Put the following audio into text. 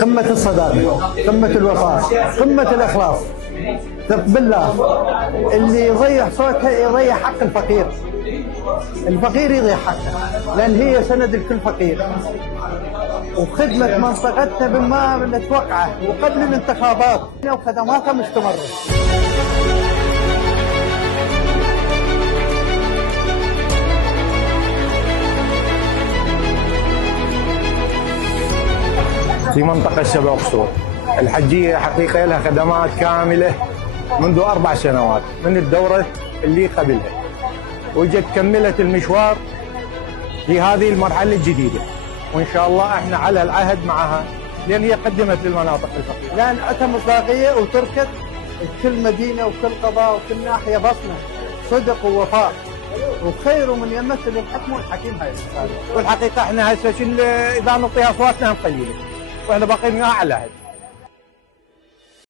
قمة الصداقة، قمة الوفاء، قمة الإخلاص. ثق بالله اللي يضيع صوتها يضيع حق الفقير. الفقير يضيع حقه لأن هي سند لكل فقير. وخدمة منطقتنا بما نتوقعه وقبل الانتخابات وخدماتها مستمرة. في منطقة شبه قصور الحجية حقيقة لها خدمات كاملة منذ 4 سنوات من الدورة اللي قبلها، وجت كملت المشوار في هذه المرحلة الجديدة، وإن شاء الله احنا على العهد معها لأن هي قدمت للمناطق الفقيرة. لأن أتى مصداقية وتركت كل مدينة وكل قضاء وكل ناحية بصمة صدق ووفاء، وخير من يمثل الحكم والحكيم هاي والحقيقة احنا هسه اذا نعطيها اصواتنا هم قليلة واحنا باقيين على العهد.